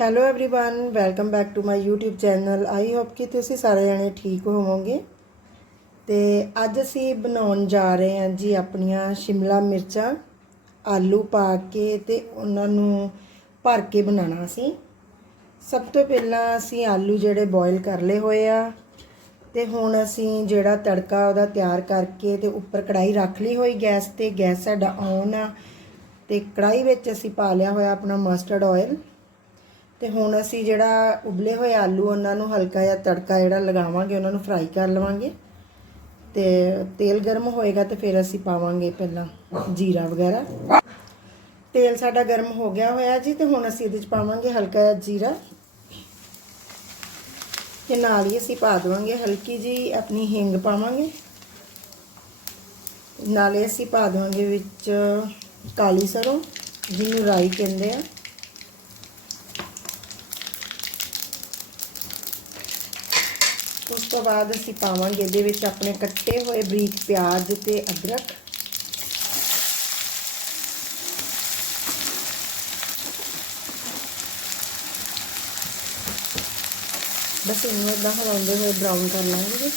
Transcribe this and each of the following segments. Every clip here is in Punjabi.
hello everyone welcome back to my YouTube channel I hope ਕਿ ਤੁਸੀਂ ਸਾਰੇ ਜਣੇ ਠੀਕ ਹੋਵੋਗੇ ਤੇ ਅੱਜ ਅਸੀਂ ਬਣਾਉਣ ਜਾ ਰਹੇ ਹਾਂ ਜੀ ਆਪਣੀਆਂ ਸ਼ਿਮਲਾ ਮਿਰਚਾਂ ਆਲੂ ਪਾ ਕੇ ਤੇ ਉਹਨਾਂ ਨੂੰ ਭਰ ਕੇ ਬਣਾਉਣਾ ਸੀ ਸਭ ਤੋਂ ਪਹਿਲਾਂ ਅਸੀਂ ਆਲੂ ਜਿਹੜੇ ਬੋਇਲ ਕਰ ਲਏ ਹੋਏ ਆ ਤੇ ਹੁਣ ਅਸੀਂ ਜਿਹੜਾ ਤੜਕਾ ਉਹਦਾ ਤਿਆਰ ਕਰਕੇ ਤੇ ਉੱਪਰ ਕੜਾਈ ਰੱਖ ਲਈ ਹੋਈ ਗੈਸ ਤੇ ਗੈਸ ਸਾਡਾ ਔਨ ਆ ਤੇ ਕੜਾਈ ਵਿੱਚ ਅਸੀਂ ਪਾ ਲਿਆ ਹੋਇਆ ਆਪਣਾ ਮਸਟਰਡ ਆਇਲ ਤੇ ਹੁਣ ਅਸੀਂ ਜਿਹੜਾ ਉਬਲੇ ਹੋਏ ਆਲੂ, ਉਹਨਾਂ ਨੂੰ ਹਲਕਾ ਜਿਹਾ ਤੜਕਾ ਜਿਹੜਾ ਲਗਾਵਾਂਗੇ, ਉਹਨਾਂ ਨੂੰ ਫਰਾਈ ਕਰ ਲਵਾਂਗੇ। ਤੇ ਤੇਲ ਗਰਮ ਹੋਏਗਾ ਤੇ ਫਿਰ ਅਸੀਂ ਪਾਵਾਂਗੇ ਪਹਿਲਾਂ ਜੀਰਾ ਵਗੈਰਾ। ਤੇਲ ਸਾਡਾ ਗਰਮ ਹੋ ਗਿਆ ਹੋਇਆ ਜੀ, ਤੇ ਹੁਣ ਅਸੀਂ ਇਹਦੇ ਵਿੱਚ ਪਾਵਾਂਗੇ ਹਲਕਾ ਜਿਹਾ ਜੀਰਾ। ਤੇ ਨਾਲ ਹੀ ਅਸੀਂ ਪਾ ਦੇਵਾਂਗੇ ਹਲਕੀ ਜੀ ਆਪਣੀ ਹਿੰਗ ਪਾਵਾਂਗੇ। ਨਾਲੇ ਅਸੀਂ ਪਾ ਦੇਵਾਂਗੇ ਵਿੱਚ ਕਾਲੀ ਸਰੋਂ, ਜਿਹਨੂੰ ਰਾਈ ਕਹਿੰਦੇ ਆ। ਤੋਂ ਬਾਅਦ ਅਸੀਂ ਪਾਵਾਂਗੇ ਇਹਦੇ ਵਿੱਚ ਆਪਣੇ ਕੱਟੇ ਹੋਏ ਬਰੀਕ ਪਿਆਜ਼ ਤੇ ਅਦਰਕ। ਬਸ ਇਹਨੂੰ ਇਦਾਂ ਹਲਾਉਂਦੇ ਹੋਏ ਬਰਾਊਨ ਕਰ ਲਾਂਗੇ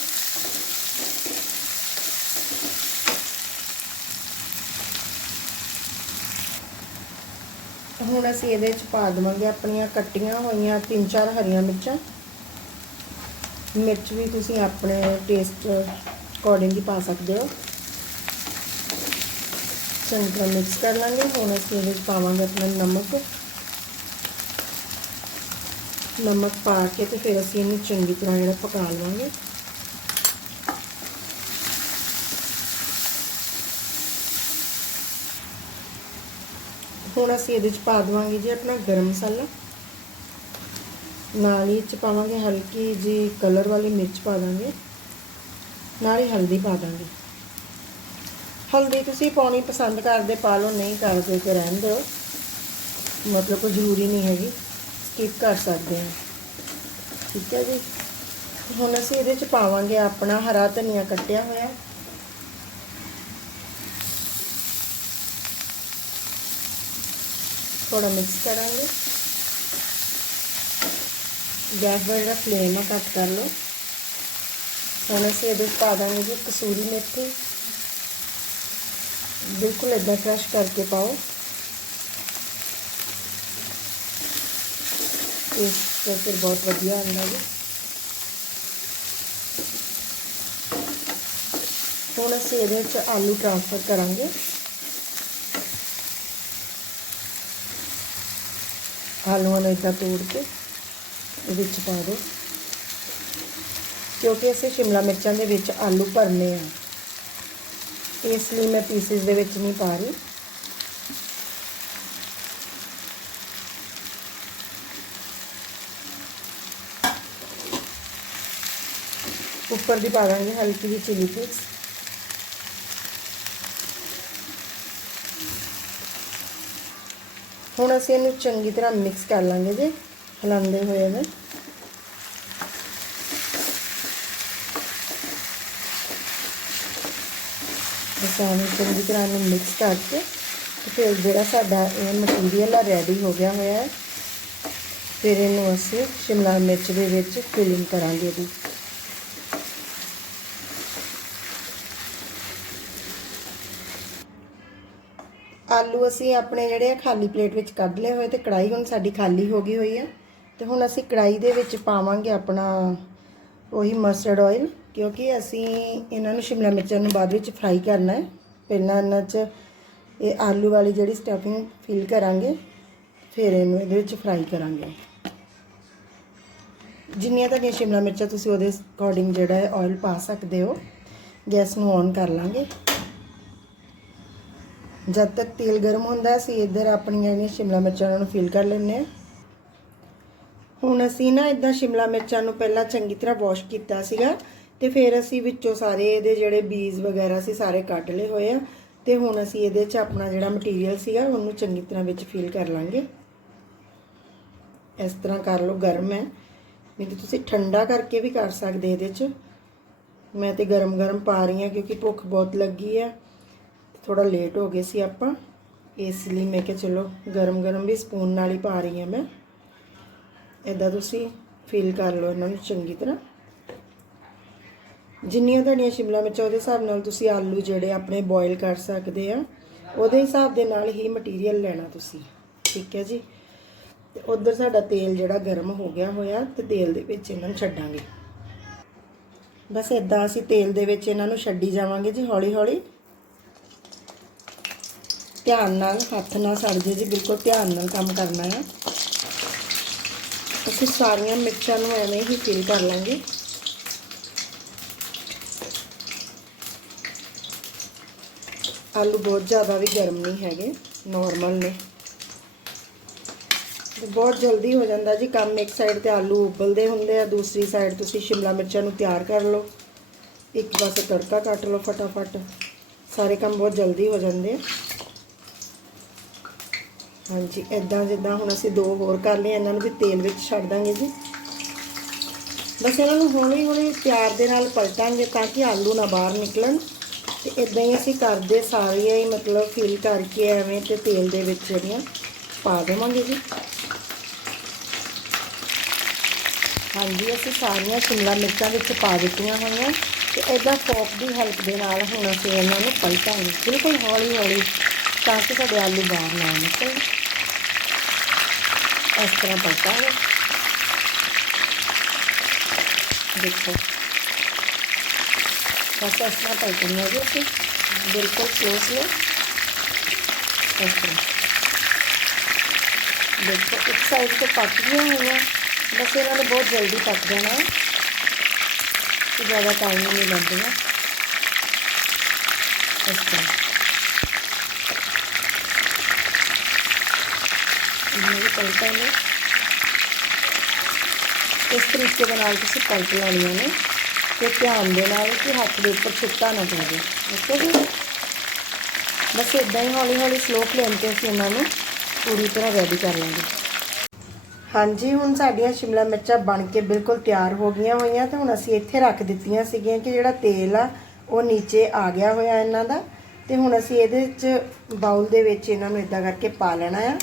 ਹੁਣ ਅਸੀਂ ਇਹਦੇ ਵਿੱਚ ਪਾ ਦੇਵਾਂਗੇ ਆਪਣੀਆਂ ਕੱਟੀਆਂ ਹੋਈਆਂ ਤਿੰਨ ਚਾਰ ਹਰੀਆਂ ਮਿਰਚਾਂ। ਮਿਰਚ ਵੀ ਤੁਸੀਂ ਆਪਣੇ ਟੇਸਟ ਅਕੋਰਡਿੰਗ ਹੀ ਪਾ ਸਕਦੇ ਹੋ। ਚੰਗੀ ਤਰ੍ਹਾਂ ਮਿਕਸ ਕਰ ਲਾਂਗੇ। ਹੁਣ ਅਸੀਂ ਇਹਦੇ ਵਿੱਚ ਪਾਵਾਂਗੇ ਆਪਣਾ ਨਮਕ। ਨਮਕ ਪਾ ਕੇ ਤੇ ਫਿਰ ਅਸੀਂ ਇਹਨੂੰ ਚੰਗੀ ਤਰ੍ਹਾਂ ਜਿਹੜਾ ਪਕਾ ਲਵਾਂਗੇ। ਹੁਣ ਅਸੀਂ ਇਹਦੇ ਵਿੱਚ ਪਾ ਦੇਵਾਂਗੇ ਜੀ ਆਪਣਾ ਗਰਮ ਮਸਾਲਾ। ਨਾਲ ਹੀ ਚ ਪਾਵਾਂਗੇ ਹਲਕੀ ਜੀ ਕਲਰ ਵਾਲੀ ਮਿਰਚ ਪਾ ਦਾਂਗੇ। ਨਾਲ ਹੀ ਹਲਦੀ ਪਾ ਦਾਂਗੇ। ਹਲਦੀ ਤੁਸੀਂ ਪਾਉਣੀ ਪਸੰਦ ਕਰਦੇ, ਪਾ ਲਓ, ਨਹੀਂ ਕਰਦੇ ਤੇ ਰਹਿਣ ਦਿਓ। ਮਤਲਬ ਕੋਈ ਜ਼ਰੂਰੀ ਨਹੀਂ ਹੈਗੀ ਸਕਿਪ ਕਰ ਸਕਦੇ ਹਾਂ। ਠੀਕ ਹੈ ਜੀ? ਹੁਣ ਅਸੀਂ ਇਹਦੇ ਚ ਪਾਵਾਂਗੇ ਆਪਣਾ ਹਰਾ ਧਨੀਆ ਕੱਟਿਆ ਹੋਇਆ। ਥੋੜਾ ਮਿਕਸ ਕਰਾਂਗੇ। ਗੈਸ ਦਾ ਜਿਹੜਾ ਫਲੇਮ ਆ ਘੱਟ ਕਰ ਲਓ। ਹੁਣ ਅਸੀਂ ਇਹਦੇ ਪਾ ਦਾਂਗੇ ਜੀ ਕਸੂਰੀ ਮੇਥੀ। ਬਿਲਕੁਲ ਇਦਾਂ ਕ੍ਰਸ਼ ਕਰਕੇ ਪਾਓ। ਇਸ ਤੋਂ ਫਿਰ ਬਹੁਤ ਵਧੀਆ ਆਉਂਦਾ ਜੀ। ਹੁਣ ਅਸੀਂ ਇਹਦੇ ਵਿੱਚ ਆਲੂ ਟ੍ਰਾਂਸਫਰ ਕਰਾਂਗੇ। ਆਲੂਆਂ ਨੂੰ ਇਦਾਂ ਤੋੜ ਕੇ। ਵਿੱਚ ਪਾ ਦਿਓ। ਕਿਉਂਕਿ ਅਸੀਂ ਸ਼ਿਮਲਾ ਮਿਰਚਾਂ ਦੇ ਵਿੱਚ ਆਲੂ ਭਰਨੇ ਆ। ਇਸ ਲਈ ਮੈਂ ਪੀਸਿਸ ਦੇ ਵਿੱਚ ਨਹੀਂ ਪਾ ਰਹੀ। ਉੱਪਰ ਦੀ ਪਾ ਦਾਂਗੇ ਹਲਕੀ ਜਿਹੀ ਚਿਲੀ ਫਲੇਕਸ। ਹੁਣ ਅਸੀਂ ਇਹਨੂੰ ਚੰਗੀ ਤਰ੍ਹਾਂ ਮਿਕਸ ਕਰ ਲਾਂਗੇ ਜੀ। ਹਿਲਾਉਂਦੇ ਹੋਏ ਇਹਨੂੰ ਸਾਨੂੰ ਚੰਗੀ ਤਰ੍ਹਾਂ ਨੂੰ ਮਿਕਸ ਕਰਕੇ ਤੇ ਫਿਰ ਜਿਹੜਾ ਸਾਡਾ ਇਹ ਮਟੀਰੀਅਲ ਆ ਰੈਡੀ ਹੋ ਗਿਆ ਹੋਇਆ ਹੈ, ਫਿਰ ਇਹਨੂੰ ਅਸੀਂ ਸ਼ਿਮਲਾ ਮਿਰਚ ਦੇ ਵਿੱਚ ਫਿਲਿੰਗ ਕਰਾਂਗੇ ਇਹਦੀ। ਆਲੂ ਅਸੀਂ ਆਪਣੇ ਜਿਹੜੇ ਖਾਲੀ ਪਲੇਟ ਵਿੱਚ ਕੱਢ ਲਏ ਹੋਏ ਤੇ ਕੜਾਈ ਹੁਣ ਸਾਡੀ ਖਾਲੀ ਹੋ ਗਈ ਹੋਈ ਹੈ ਤੇ ਹੁਣ ਅਸੀਂ ਕੜਾਈ ਦੇ ਵਿੱਚ ਪਾਵਾਂਗੇ ਆਪਣਾ ਉਹੀ ਮਸਟਰਡ ਆਇਲ ਕਿਉਂਕਿ ਅਸੀਂ ਇਹਨਾਂ ਨੂੰ ਸ਼ਿਮਲਾ ਮਿਰਚਾਂ ਨੂੰ ਬਾਅਦ ਵਿੱਚ ਫਰਾਈ ਕਰਨਾ ਹੈ। ਪਹਿਲਾਂ ਇਹਨਾਂ 'ਚ ਇਹ ਆਲੂ ਵਾਲੀ ਜਿਹੜੀ ਸਟਫਿੰਗ ਫਿਲ ਕਰਾਂਗੇ, ਫਿਰ ਇਹਨੂੰ ਇਹਦੇ ਵਿੱਚ ਫਰਾਈ ਕਰਾਂਗੇ। ਜਿੰਨੀਆਂ ਤੁਹਾਡੀਆਂ ਸ਼ਿਮਲਾ ਮਿਰਚਾਂ ਤੁਸੀਂ ਉਹਦੇ ਅਕੋਰਡਿੰਗ ਜਿਹੜਾ ਹੈ ਆਇਲ ਪਾ ਸਕਦੇ ਹੋ, ਗੈਸ ਨੂੰ ਔਨ ਕਰ ਲਾਂਗੇ। ਜਦ ਤੱਕ ਤੇਲ ਗਰਮ ਹੁੰਦਾ, ਅਸੀਂ ਇੱਧਰ ਆਪਣੀਆਂ ਜਿਹੜੀਆਂ ਸ਼ਿਮਲਾ ਮਿਰਚਾਂ ਨੂੰ ਫਿਲ ਕਰ ਲੈਂਦੇ ਹਾਂ। ਹੁਣ ਅਸੀਂ ਨਾ ਇਦਾਂ ਸ਼ਿਮਲਾ ਮਿਰਚਾਂ ਨੂੰ ਪਹਿਲਾਂ ਚੰਗੀ ਤਰ੍ਹਾਂ ਵਾਸ਼ ਕੀਤਾ ਸੀਗਾ ਤੇ ਫਿਰ ਅਸੀਂ ਵਿੱਚੋਂ ਸਾਰੇ ਇਹਦੇ ਜਿਹੜੇ ਬੀਜ ਵਗੈਰਾ ਸੀ ਸਾਰੇ ਕੱਢ ਲਏ ਹੋਏ ਆ ਤੇ ਹੁਣ ਅਸੀਂ ਇਹਦੇ 'ਚ ਆਪਣਾ ਜਿਹੜਾ ਮਟੀਰੀਅਲ ਸੀਗਾ ਉਹਨੂੰ ਚੰਗੀ ਤਰ੍ਹਾਂ ਵਿੱਚ ਫਿਲ ਕਰ ਲਾਂਗੇ। ਇਸ ਤਰ੍ਹਾਂ ਕਰ ਲਓ, ਗਰਮ ਹੈ। ਨਹੀਂ ਤਾਂ ਤੁਸੀਂ ਠੰਡਾ ਕਰਕੇ ਵੀ ਕਰ ਸਕਦੇ ਇਹਦੇ 'ਚ। ਮੈਂ ਤੇ ਗਰਮ ਗਰਮ ਪਾ ਰਹੀ ਹਾਂ ਕਿਉਂਕਿ ਭੁੱਖ ਬਹੁਤ ਲੱਗੀ ਹੈ ਥੋੜਾ ਲੇਟ ਹੋ ਗਏ ਸੀ ਆਪਾਂ। ਇਸ ਲਈ ਮੈਂ ਕਿਹਾ ਚਲੋ, ਗਰਮ ਗਰਮ ਵੀ ਸਪੂਨ ਨਾਲ ਹੀ ਪਾ ਰਹੀ ਹਾਂ ਮੈਂ। ਇਦਾਂ ਤੁਸੀਂ ਫੀਲ ਕਰ ਲਓ ਇਹਨਾਂ ਨੂੰ ਚੰਗੀ ਤਰ੍ਹਾਂ। ਜਿੰਨੀਆਂ ਤੁਹਾਡੀਆਂ ਸ਼ਿਮਲਾ ਮਿਰਚਾਂ, ਉਹਦੇ ਹਿਸਾਬ ਨਾਲ ਤੁਸੀਂ ਆਲੂ ਜਿਹੜੇ ਆਪਣੇ ਬੋਇਲ ਕਰ ਸਕਦੇ ਆ, ਉਹਦੇ ਹਿਸਾਬ ਦੇ ਨਾਲ ਹੀ ਮਟੀਰੀਅਲ ਲੈਣਾ ਤੁਸੀਂ। ਠੀਕ ਹੈ ਜੀ? ਤੇ ਉਧਰ ਸਾਡਾ ਤੇਲ ਜਿਹੜਾ ਗਰਮ ਹੋ ਗਿਆ ਹੋਇਆ, ਤੇ ਤੇਲ ਦੇ ਵਿੱਚ ਇਹਨਾਂ ਨੂੰ ਛੱਡਾਂਗੇ। ਬਸ ਇਦਾਂ ਅਸੀਂ ਤੇਲ ਦੇ ਵਿੱਚ ਇਹਨਾਂ ਨੂੰ ਛੱਡੀ ਜਾਵਾਂਗੇ ਜੀ ਹੌਲੀ ਹੌਲੀ ਧਿਆਨ ਨਾਲ, ਹੱਥ ਨਾਲ ਸੜ ਜੇ ਜੀ, ਬਿਲਕੁਲ ਧਿਆਨ ਨਾਲ ਕੰਮ ਕਰਨਾ ਹੈ ਅਸੀਂ ਸਾਰੀਆਂ ਮਿਰਚਾਂ ਨੂੰ ਐਵੇਂ ਹੀ ਫਿਲ ਕਰ ਲਾਂਗੇ। ਆਲੂ ਬਹੁਤ ਜ਼ਿਆਦਾ ਵੀ ਗਰਮ ਨਹੀਂ ਹੈਗੇ ਨਾਰਮਲ ਨੇ। ਬਹੁਤ ਜਲਦੀ ਹੋ ਜਾਂਦਾ ਜੀ, ਕੰਮ ਇੱਕ ਸਾਈਡ ਤੇ ਆਲੂ ਉਬਲਦੇ ਹੁੰਦੇ ਆ, ਦੂਸਰੀ ਸਾਈਡ ਤੁਸੀਂ ਸ਼ਿਮਲਾ ਮਿਰਚਾਂ ਨੂੰ ਤਿਆਰ ਕਰ ਲਓ। ਇੱਕ ਪਾਸੇ ਤੜਕਾ ਕੱਟ ਲਓ ਫਟਾਫਟ। ਸਾਰੇ ਕੰਮ ਬਹੁਤ ਜਲਦੀ ਹੋ ਜਾਂਦੇ ਆ। ਹਾਂਜੀ ਇਦਾਂ ਜਿੱਦਾਂ ਹੁਣ ਅਸੀਂ ਦੋ ਹੋਰ ਕਰ ਲਏ ਇਹਨਾਂ ਨੂੰ ਵੀ ਤੇਲ ਵਿੱਚ ਛੱਡ ਦਾਂਗੇ ਜੀ। ਬਸ ਇਹਨਾਂ ਨੂੰ ਹੌਲੀ ਹੌਲੀ ਪਿਆਰ ਦੇ ਨਾਲ ਪਲਟਾਂਗੇ ਤਾਂ ਕਿ ਆਲੂ ਨਾ ਬਾਹਰ ਨਿਕਲਣ। ਤੇ ਇਦਾਂ ਹੀ ਅਸੀਂ ਕਰਦੇ ਸਾਰੀਆਂ ਹੀ ਮਤਲਬ ਫਿਲ ਕਰਕੇ ਐਵੇਂ ਤੇ ਤੇਲ ਦੇ ਵਿੱਚ ਜਿਹੜੀਆਂ ਪਾ ਦੇਵਾਂਗੇ ਜੀ। ਹਾਂਜੀ, ਅਸੀਂ ਸਾਰੀਆਂ ਸ਼ਿਮਲਾ ਮਿਰਚਾਂ ਵਿੱਚ ਪਾ ਦਿੱਤੀਆਂ ਹੋਈਆਂ। ਤੇ ਇਦਾਂ ਫੋਕ ਦੀ ਹੈਲਪ ਦੇ ਨਾਲ ਹੁਣ ਅਸੀਂ ਇਹਨਾਂ ਨੂੰ ਪਲਟਾਂਗੇ। ਬਿਲਕੁਲ ਹੌਲੀ ਹੌਲੀ ਤਾਂ ਕਿ ਸਾਡੇ ਆਲੂ ਬਾਹਰ ਨਾ ਨਿਕਲਣ ਇਸ ਤਰ੍ਹਾਂ ਪਲਟਾਂਗੇ ਦੇਖੋ ਬਸ ਇਸ ਤਰ੍ਹਾਂ ਪਲਟਣਾ ਹੈ ਜੀ ਅਸੀਂ ਬਿਲਕੁਲ ਕਲੋਜ਼ਲੀ ਇਸ ਤਰ੍ਹਾਂ ਦੇਖੋ ਇੱਕ ਸਾਈਡ ਤੋਂ ਪੱਕ ਗਈਆਂ ਹੋਈਆਂ ਬਸ ਇਹਨਾਂ ਨੂੰ ਬਹੁਤ ਜਲਦੀ ਪੱਕ ਜਾਣਾ ਹੈ ਤੇ ਜ਼ਿਆਦਾ ਟਾਈਮ ਨਹੀਂ ਲੱਗਦਾ ਇਸ ਤਰ੍ਹਾਂ ਇਹਨਾਂ ਨੂੰ ਪਲਟਾਂ ਨੇ ਇਸ ਤਰੀਕੇ ਦੇ ਨਾਲ ਤੁਸੀਂ ਪਲਟ ਲੈਣੀਆਂ ਨੇ ਤੇ ਧਿਆਨ ਦੇ ਨਾਲ ਕਿ ਹੱਥ ਦੇ ਉੱਪਰ ਛਿੱਟਾ ਨਾ ਪਵੇ, ਓਕੇ ਜੀ? ਬਸ ਇਦਾਂ ਹੀ ਹੌਲੀ ਹੌਲੀ ਸਲੋ ਫਲੇਮ ਤੇ ਅਸੀਂ ਇਹਨਾਂ ਨੂੰ ਪੂਰੀ ਤਰ੍ਹਾਂ ਰੈਡੀ ਕਰ ਲਾਂਗੇ। ਹਾਂਜੀ, ਹੁਣ ਸਾਡੀਆਂ ਸ਼ਿਮਲਾ ਮਿਰਚਾਂ ਬਣ ਕੇ ਬਿਲਕੁਲ ਤਿਆਰ ਹੋ ਗਈਆਂ ਹੋਈਆਂ ਤੇ ਹੁਣ ਅਸੀਂ ਇੱਥੇ ਰੱਖ ਦਿੱਤੀਆਂ ਸੀਗੀਆਂ ਕਿ ਜਿਹੜਾ ਤੇਲ ਆ, ਉਹ ਨੀਚੇ ਆ ਗਿਆ ਹੋਇਆ ਇਹਨਾਂ ਦਾ ਤੇ ਹੁਣ ਅਸੀਂ ਇਹਦੇ ਵਿੱਚ ਬਾਉਲ ਦੇ ਵਿੱਚ ਇਹਨਾਂ ਨੂੰ ਇਦਾਂ ਕਰਕੇ ਪਾ ਲੈਣਾ ਆ।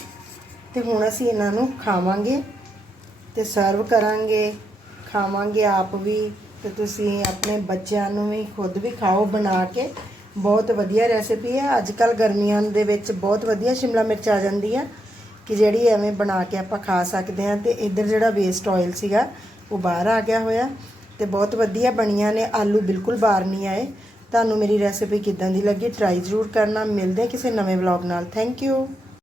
ਤੇ ਹੁਣ ਅਸੀਂ ਇਹਨਾਂ ਨੂੰ ਖਾਵਾਂਗੇ ਤੇ ਸਰਵ ਕਰਾਂਗੇ, ਖਾਵਾਂਗੇ ਆਪ ਵੀ ਤੇ ਤੁਸੀਂ ਆਪਣੇ ਬੱਚਿਆਂ ਨੂੰ ਵੀ ਖੁਦ ਵੀ ਖਾਓ ਬਣਾ ਕੇ। ਬਹੁਤ ਵਧੀਆ ਰੈਸਿਪੀ ਹੈ। ਅੱਜ ਕੱਲ ਗਰਮੀਆਂ ਦੇ ਵਿੱਚ ਬਹੁਤ ਵਧੀਆ ਸ਼ਿਮਲਾ ਮਿਰਚ ਆ ਜਾਂਦੀ ਆ ਕਿ ਜਿਹੜੀ ਐਵੇਂ ਬਣਾ ਕੇ ਆਪਾਂ ਖਾ ਸਕਦੇ ਹਾਂ ਤੇ ਇੱਧਰ ਜਿਹੜਾ ਵੇਸਟ ਆਇਲ ਸੀਗਾ ਉਹ ਬਾਹਰ ਆ ਗਿਆ ਹੋਇਆ ਤੇ ਬਹੁਤ ਵਧੀਆ ਬਣੀਆਂ ਨੇ। ਆਲੂ ਬਿਲਕੁਲ ਬਾਹਰ ਨਹੀਂ ਆਏ। ਤੁਹਾਨੂੰ ਮੇਰੀ ਰੈਸਿਪੀ ਕਿਦਾਂ ਦੀ ਲੱਗੀ ਟਰਾਈ ਜ਼ਰੂਰ ਕਰਨਾ। ਮਿਲਦੇ ਕਿਸੇ ਨਵੇਂ ਵਲੌਗ ਨਾਲ। Thank you